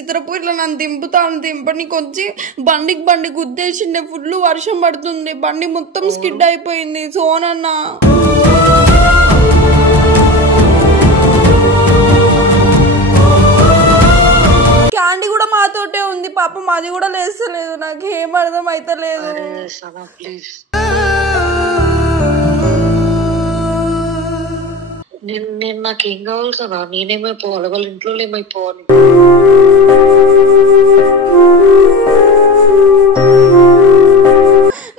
చిత్రపు ఇట్లా నన్ను దింపనికి వచ్చి బండి గుద్దేసిండే. ఫుల్ వర్షం పడుతుంది, బండి మొత్తం స్కిడ్ అయిపోయింది. సోనన్న క్యాండీ కూడా మాతోటే ఉంది పాపం, అది కూడా లేస్తలేదు. నాకు ఏం అర్థం అయితలేదు. నేను నాకేం కావాలి కదా, నేనేమైపోవాలి, వాళ్ళ ఇంట్లో ఏమైపోవాలి.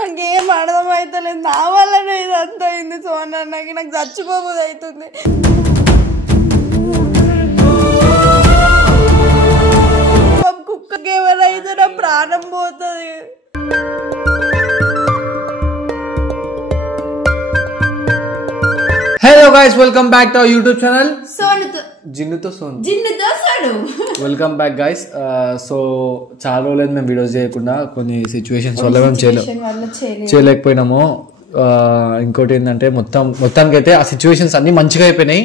నాకేం అర్థం అయితలేదు. నా వల్లనే ఇదంతా అయింది సోనన్నకి. నాకు చచ్చిపోబోదు అవుతుంది. కుక్కకి ఎవరైతే నా ప్రాణం పోతుంది. Hello guys, welcome back to our YouTube channel. జిన్నుతో వెల్కమ్ బ్యాక్ గైస్. సో చాలా రోజులైంది మేము వీడియోస్ చేయకుండా, కొన్ని సిచ్యువేషన్స్ వల్ల మేము చేయలేకపోయినాము. ఇంకోటి ఏంటంటే మొత్తానికి అయితే ఆ సిచ్యువేషన్స్ అన్ని మంచిగా అయిపోయినాయి.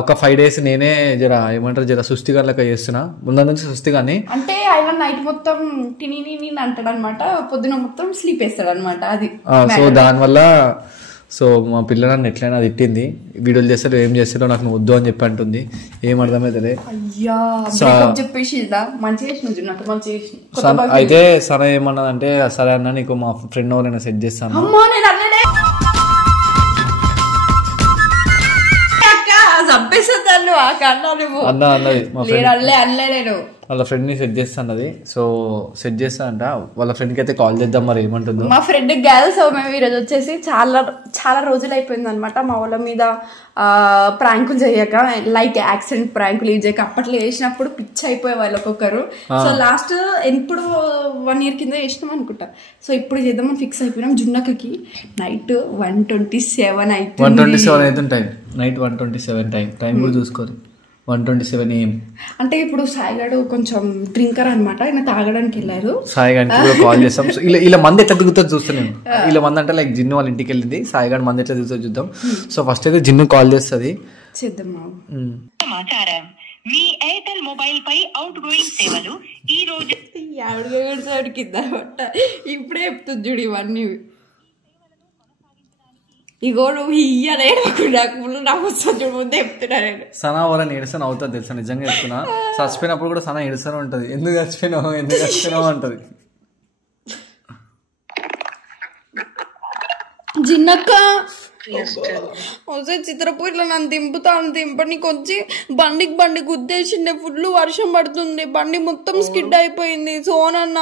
ఒక 5 days నేనే జర సుస్థిగా లెక్క చేస్తున్నా. ముందు నుంచి సుస్థిగాని అంటే ఆయన నైట్ మొత్తం టిని అంటాడు అనమాట, పొద్దున మొత్తం స్లీప్ వేస్తాడు అనమాట. అది సో దానివల్ల మా పిల్ల నన్ను ఎట్లయినా తిట్టింది. వీడియోలు చేస్తాడు, ఏం చేస్తాడో నాకు వద్దు అని చెప్పి అంటుంది. ఏం అర్థమైతే అయితే సరే ఏమన్నదంటే, సరే అన్న నీకు మా ఫ్రెండ్ ఎవరైనా సెట్ చేస్తాను. వాళ్ళ ఫ్రెండ్ ని సెట్ చేస్తా అన్నది. సో సెట్ చేస్తా అంట. వాళ్ళ ఫ్రెండ్ కి అయితే కాల్ చేద్దాం, మరి ఏమంటుందో. మా ఫ్రెండ్ గర్ల్స్ మేము ఈరోజు వచ్చేసి చాలా రోజులు అయిపోయింది అనమాట మా వాళ్ళ మీద ప్రాంకులు చేయక, లైక్ యాక్సిడెంట్ ప్రాంకులు చేయక. అప్పట్లో వేసినప్పుడు పిచ్చి అయిపోయే వాళ్ళు ఒక్కొక్కరు. సో లాస్ట్ ఇప్పుడు 1 year కింద వేసినాం అనుకుంటా. సో ఇప్పుడు చేద్దామని ఫిక్స్ అయిపోయినాం. జున్నకకి నైట్ 1:27 అవుతుంది. నైట్ 1:27 టైం కూడా చూసుకోరు. 1:27 AM. అంటే ఇప్పుడు సాయిగాడు కొంచెం డ్రింకర్ అనమాట, ఆయన తాగడానికి వెళ్ళారు. సాయిగాడికి కూడా కాల్ చేస్తాం. ఇలా మంది ఎట్లా దిగుతుంది చూస్తున్నాను. ఇలా మంది అంటే లైక్ జిన్ను వాళ్ళ ఇంటికి వెళ్ళింది, సాయిగాడు మంది ఎట్లా దిగుతుంది చూద్దాం. సో ఫస్ట్ అయితే జిన్ను కాల్ చేస్తుంది. చేద్దాం. సమాచారం, మీ ఎయిర్టెల్ మొబైల్ పై అవుట్ గోయింగ్ సేవలు ఈ రోజు ఇప్పుడే చెప్తుంది చూడు ఇవన్నీ. ఇగో నువ్వు ఇయ్యలేకుండా ముందే చెప్తున్నా. సనా వాళ్ళని ఏడుస్తాను అవుతుంది తెలుసా, నిజంగా చెప్తున్నా. చచ్చిపోయినప్పుడు కూడా సనా ఏడుస్తూనే ఉంటది. ఎందుకు చచ్చిపోయినావు అంటది. జిన్నక్క చిత్రపు ఇట్లా నన్ను దింపనికి వచ్చి బండి గుద్దేసిండే. ఫుల్ వర్షం పడుతుంది, బండి మొత్తం స్కిడ్ అయిపోయింది. సోనన్న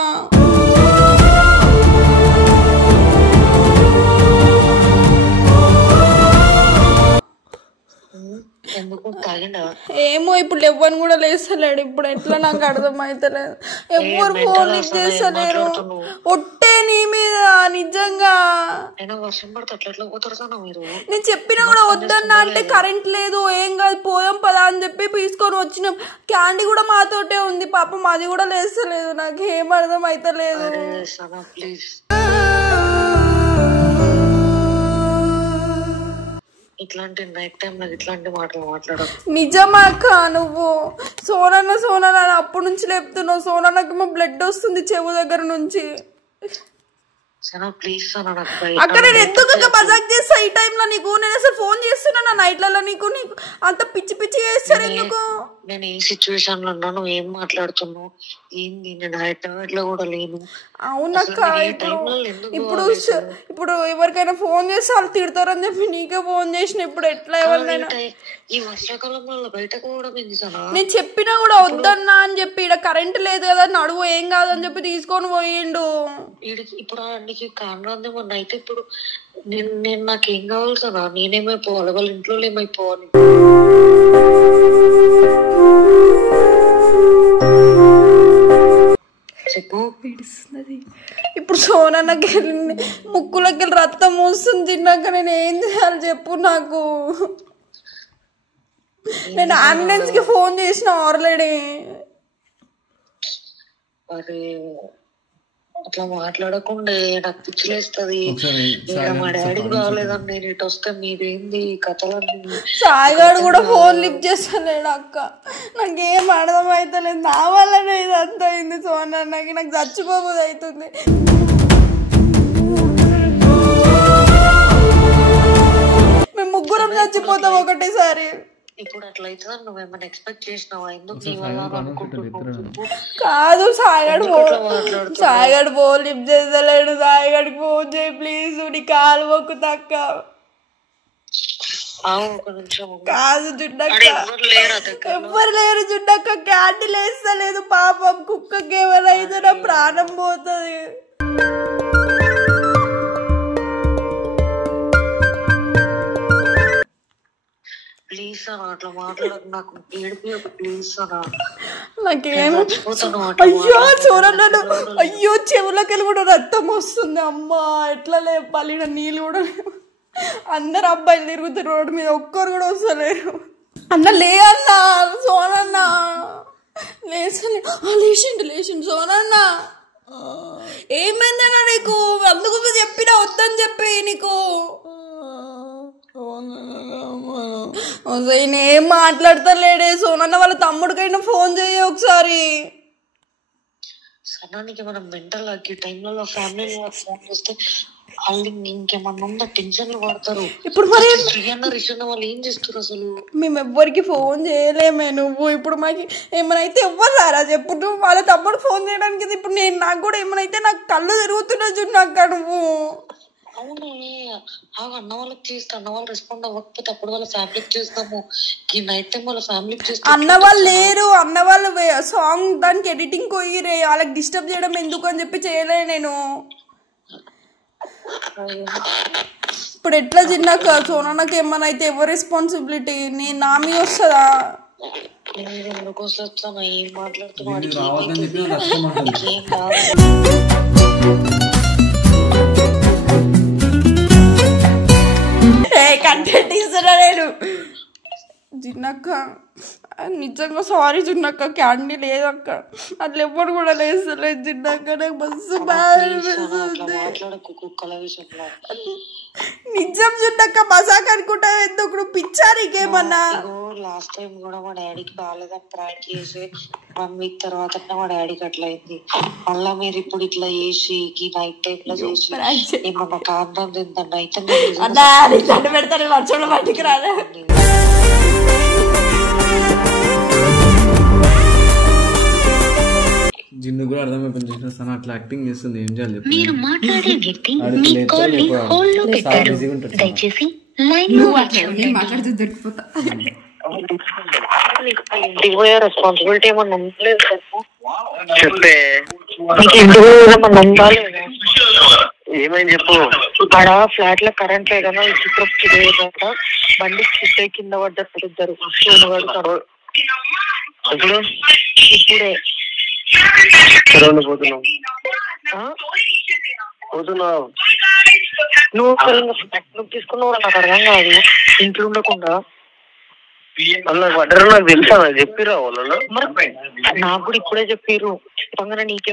ఏమో ఇప్పుడు ఎవ్వని కూడా లేస్తలేడు. ఇప్పుడు ఎట్లా నాకు అర్థం అయితలేదు. ఎవ్వరు ఫోన్ లిఫ్ట్ చేస్తలేరు. ఒట్టే నీ మీద నిజంగా. నేను చెప్పినా కూడా వద్దన్నా అంటే కరెంట్ లేదు, ఏం కాదు పోయాం పదా అని చెప్పి తీసుకొని వచ్చినాం. క్యాండీ కూడా మాతోటే ఉంది పాపం, అది కూడా లేస్తలేదు. నాకు ఏం అర్థం అయితలేదు. ఇట్లాంటి నైట్ టైం లో ఇట్లాంటి మాటలు మాట్లాడదు. నిజమా అక్క? నువ్వు సోనన్న అప్పటి నుంచి లేపుతున్నావు. సోనన్నకి మా బ్లడ్ వస్తుంది చెవు దగ్గర నుంచి. అక్కడ నేను ఎందుకు మజాక్ చేస్తా ఈ టైంలో నీకు? నేను అసలు ఫోన్ చేస్తున్నా నైట్లలో నీకు అంత పిచ్చి చేస్తారు ఎందుకు? నేను ఏ సిచ్యువేషన్ లో ఉన్నాను, ఏం మాట్లాడుతున్నావు, ఏంది? నేను హైదరాబాద్ లో కూడా లేను. అవునక్క, ఇప్పుడు ఎవరికైనా ఫోన్ చేస్తే వాళ్ళు తిడతారని చెప్పి నీకే ఫోన్ చేసిన. ఇప్పుడు ఎట్లా ఎవరినైనా ఈ వర్షాకాలంలో బయటకు కూడా నేను చెప్పినా కూడా వద్దన్నా అని చెప్పి, ఇక్కడ కరెంట్ లేదు కదా నడువు ఏం కాదని చెప్పి తీసుకొని పోయిండు. ఇప్పుడు నీకు కారణం అయితే ఇప్పుడు నేను నాకేం కావాలి కదా, నేనేమైపోవాలి, వాళ్ళ ఇంట్లో ఏమైపోవాలి. ఇప్పుడు సోనన్నకి ముక్కులకి రక్తం వస్తుంది. తిన్నాక నేను ఏం చేయాలి చెప్పు నాకు. నేను అంబులెన్స్ కి ఫోన్ చేసిన ఆల్రెడీ. అట్లా మాట్లాడకుండా నాకు పిచ్చిలేస్తుంది. మా డాడీకి బాగలేదని నేను ఇటు వస్తే మీరేంది కథలన్నీ. సాయిగాడు కూడా ఫోన్ లిఫ్ట్ చేస్తలేడు అక్క. నాకేం అర్థం అవుతలేదు. నా వల్లనే ఇదంతా అయింది సోనన్నకి. నాకు చచ్చిపోబోదు అవుతుంది. మేము ముగ్గురం చచ్చిపోతాం ఒకటేసారి. ఇప్పుడు అట్లా అవుతుందని నువ్వేమన్నా ఎక్స్పెక్ట్ చేసినావా? ఎందుకు నీ వల్ల అనుకుంటున్నావు? కాదు సాయిగాడు ఫోన్ లిఫ్ట్ చేస్తలేడు. సాయిగాడికి ఫోన్ చేయి ప్లీజ్, నీ కాలు మొక్కుతక్క. కాదు జుడ్డక్క, ఎవ్వరు లేరు జుడ్డక్క. క్యాండిల్ వేస్తలేదు పాపం. కుక్కకి ఎవరైతే నా ప్రాణం పోతుంది. ప్లీజ్ అన్న అట్లా మాట్లాడకు, నాకు ఏడిపి ప్లీజ్ అన్న. నాకేమో అయ్యో చూడన్నాను. అయ్యో చెవులకెళ్ళి కూడా రక్తం వస్తుంది. అమ్మా ఎట్లా లేపాలి? నీళ్ళు కూడా లేవు. అందరు అబ్బాయిలు తిరుగుతారు రోడ్డు మీద, ఒక్కరు కూడా వస్తలేరు. అన్న లే అన్న, సోనన్న లేచిండు సోనన్న. ఏమైందన్నా నీకు? అందుకు చెప్పినా వద్దని చెప్పి నీకు. ఏం మాట్లాడతలేడే సోనన్న. వాళ్ళ తమ్ముడికైనా ఫోన్ చేయ ఒకసారి. సన్నానికి మనం మెంటల్ ఈ టైంలో ఫ్యామిలీ ఫోన్ చేస్తే వాళ్ళు ఇంకేమన్నా ఉందా టెన్షన్లు పడతారు. ఇప్పుడు మరి వాళ్ళు ఏం చేస్తారు అసలు? మేము ఎవ్వరికి ఫోన్ చేయలేమే. నువ్వు ఇప్పుడు మాకు ఏమైనా ఎవ్వరు రారా చెప్పు. నువ్వు వాళ్ళ తమ్ముడు ఫోన్ చేయడానికి ఇప్పుడు నాకు కూడా ఏమైనా నాకు కళ్ళు తిరుగుతున్నా చూడక్క నువ్వు. అవునే అన్న వాళ్ళకి చేస్తా, అన్న వాళ్ళు రెస్పాండ్ అవ్వకపోతే అప్పుడు వాళ్ళ ఫ్యామిలీకి చేస్తాము. ఈ నైట్ టైం వాళ్ళ ఫ్యామిలీకి చేస్తాం. అన్న వాళ్ళు లేరు. అన్న వాళ్ళు సాంగ్ దానికి ఎడిటింగ్ పోయిరే. వాళ్ళకి డిస్టర్బ్ చేయడం ఎందుకు అని చెప్పి చేయలే నేను. ఇప్పుడు ఎట్లా చిన్నాక సోనన్నకి ఏమన్నా అయితే ఎవరు రెస్పాన్సిబిలిటీ? నేను నా మీద వస్తుందా? ఎందుకు వస్తా? ఏం మాట్లాడుతున్నావు? కంటెంట్ ఇస్తున్నా నేను. చిన్నక్క నిజంగా సారీ చిన్నక్క. క్యాండీ లేదక్క. అట్లా ఎవ్వరు కూడా లేస్తలేదు చిన్నక్క. నాకు బస్సు బాగా నిజం చిన్నక్క. మజాక్ అనుకుంటా ఎందుకు? పిచ్చారికేమన్నా? లాస్ట్ టైం కూడా మా డాడీకి బాగాలేదని ప్రాంక్ చేసి 1 వీక్ తర్వాత మా డాడీకి అట్లా అయింది. మళ్ళా మీరు ఇప్పుడు ఇట్లా చేసి ఈ నైట్ టైం లో చేసి ఏమన్నా కారణం తిందండి అయితే పెడతాను వర్షంలో బయటికి రాలే. జిన్ను కూడా అర్థమైపోయింది. అట్లా యాక్టింగ్ చేస్తుంది. ఏం చేయాలి? మీరు మాట్లాడే వ్యక్తి మీ కాల్ ని హోల్డ్ లో పెట్టారు. దయచేసి లైన్ లో మాట్లాడుతూ దొరికిపోతా. రెస్పాన్సిబిలిటీ ఏమన్నా ఉండలేదు చెప్పే. ఏమైంది చెప్పు. ఆడ ఫ్లాట్ లో కరెంట్ లేదన్నా విచిత్రం చిరేదంట. బండి చిట్టే కింద పడ్డారు ఇద్దరు. ఇప్పుడు ఇప్పుడే పోతున్నావు నువ్వు తీసుకున్నావు. నాకు అర్థం కాదు. ఇంట్లో ఉండకుండా పడ్డారు. నాకు తెలుసా? చెప్పిరా వాళ్ళు? నాకు కూడా ఇప్పుడే చెప్పారు. చెప్పగానే నీకే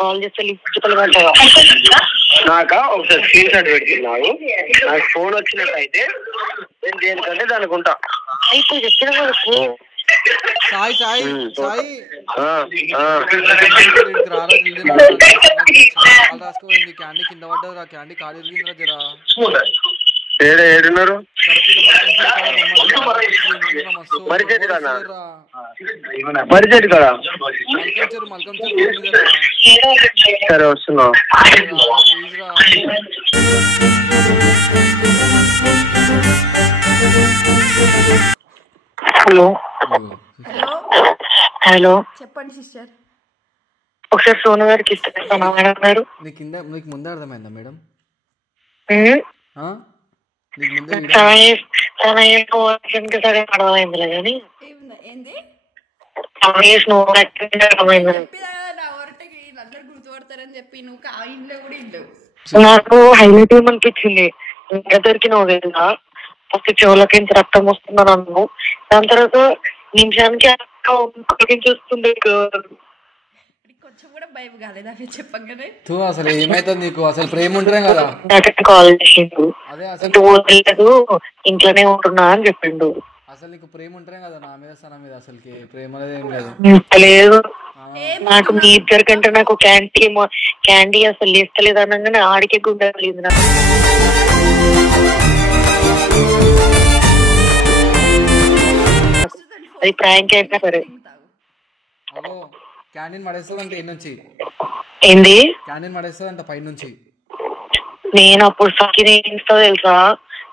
కాల్ చేస్తే లిఫ్ట్ పడ్డావా? నాకా ఒకసారి స్క్రీన్ షాట్ పెట్టినావు. నాకు ఫోన్ వచ్చినట్టు అయితే నేను దేనికంటే దానికి ఉంటా. అయితే చెప్పిన కదా సాయి సాయి సాయి రాసుకోండి. క్యాండీ కింద పడ్డది. క్యాండీ కాలు ఇరిగిందిరా జరా. ఏడున్నారు? మరిచేది కదా సరే వస్తున్నావు. హలో హలో చెప్పండి సిస్టర్. ఒకసారి సోను గారికి ఇస్తాను మేడం గారు. నీకు ముందే అర్థమైందా మేడం? అర్థమైందిలే కానీ గుర్తుపడతారని చెప్పి నువ్వు ఇంట్లో కూడా ఇల్లు నాకు హైలైట్ ఏమనిపించింది. దొరికినావు కదా ఫస్ట్ చెవులకి రక్తం వస్తుందని అన్నావు. దాని తర్వాత నిమిషానికి చూస్తుండే కొంచెం కూడా భయం కాలేదు అవి చెప్పగానే అసలు ఏమైతుంది నీకు అసలు ప్రేమ ఉంటేనే కదా కాల్ చేసిండు అదే అసలు పోలేదు ఇంట్లోనే ఉంటున్నా అని చెప్పిండు అసలు నీకు ప్రేమ ఉంటేనే కదా నా మీద సన మీద అసలుకి ప్రేమ అనేది ఏం లేదు లేదు నాకు మీ ఇద్దరి కంటే నాకు క్యాండీ అసలు ఇస్తలేదు అనగానే ఆడికే గుండెలేదు నాకు అది ప్రాంక్ అయినా సరే క్యాంటీన్ పడేస్తుందంట ఈ నుంచి ఏంది క్యాంటీన్ పడేస్తుందంట పై నుంచి నేను అప్పుడు సకిన్ ఏం ఇస్తా తెలుసా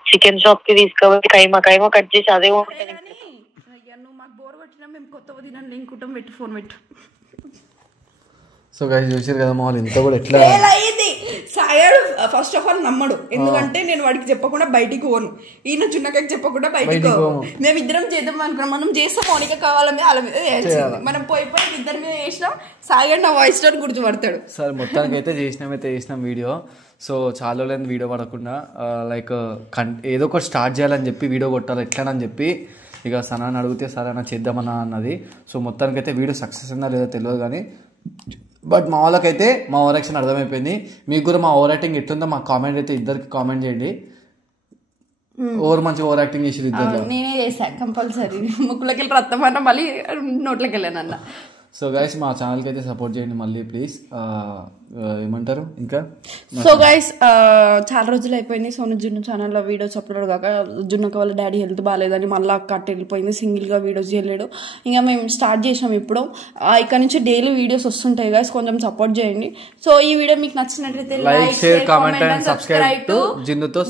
చికెన్ షాప్ కి తీసుకుపోయి కైమా కట్ చేసి అదే ఉంటుంది నువ్వు మాకు బోర్ కొట్టినా మేము కొత్త తినండి ఇంకుంటాం పెట్టి ఫోన్ పెట్టు సో గైస్ చూసారు కదా మా వాళ్ళు ఇంత కూడా ఎట్లా అయింది సాయాడు ఫస్ట్ ఆఫ్ ఆల్ నమ్మడు ఎందుకంటే నేను వాడికి చెప్పకుండా బయటికి పోను ఈయన చిన్నకకి చెప్పకుండా బయటికి పోను మేమిద్దరం చేద్దాం అనుకున్నాం మనం చేస్తాం మౌనిక కావాలని వాళ్ళ మీద వేసింది మనం పోయి ఇద్దరి మీద వేసినాం సాయాడు నా వాయిస్ టోన్ గుర్తుపడతాడు సార్ మొత్తానికి అయితే చేసినాం వీడియో సో చాలా రోజులైంది వీడియో పడకుండా లైక్ ఏదో ఒకటి స్టార్ట్ చేయాలని చెప్పి వీడియో కొట్టాలి ఎట్లానని చెప్పి ఇక సనాన్ని అడిగితే సరే అన్న చేద్దామన్నా అన్నది సో మొత్తానికి అయితే వీడియో సక్సెస్ ఉందా లేదో తెలియదు కానీ బట్ మా వాళ్ళకైతే మా ఓవర్ యాక్షన్ అర్థమైపోయింది మీకు కూడా మా ఓవర్ యాక్టింగ్ ఎట్లుందో మాకు కామెంట్ అయితే ఇద్దరికి కామెంట్ చేయండి ఓవర్ మంచి ఓవర్ యాక్టింగ్ చేసి ఇద్దరు నేనే చేసా కంపల్సరీ ముక్కులకి వెళ్ళి రక్తం అన్న మళ్ళీ నోట్లోకి వెళ్ళాను అన్న సో గైస్ మా ఛానల్కి అయితే సపోర్ట్ చేయండి మళ్ళీ ప్లీజ్ ఏమంటారు ఇంకా సో గైస్ చాలా రోజులు అయిపోయింది సోను జున్ను ఛానల్లో వీడియోస్ అప్లోడ్ కాక జున్నక వాళ్ళ డాడీ హెల్త్ బాగాలేదని మళ్ళీ కట్ వెళ్ళిపోయింది సింగిల్గా వీడియోస్ చేయలేడు ఇంకా మేము స్టార్ట్ చేసాం ఇప్పుడు ఇక్కడ నుంచి డైలీ వీడియోస్ వస్తుంటాయి గైస్ కొంచెం సపోర్ట్ చేయండి సో ఈ వీడియో మీకు నచ్చినట్లయితే like share comment and subscribe to జిన్నుతో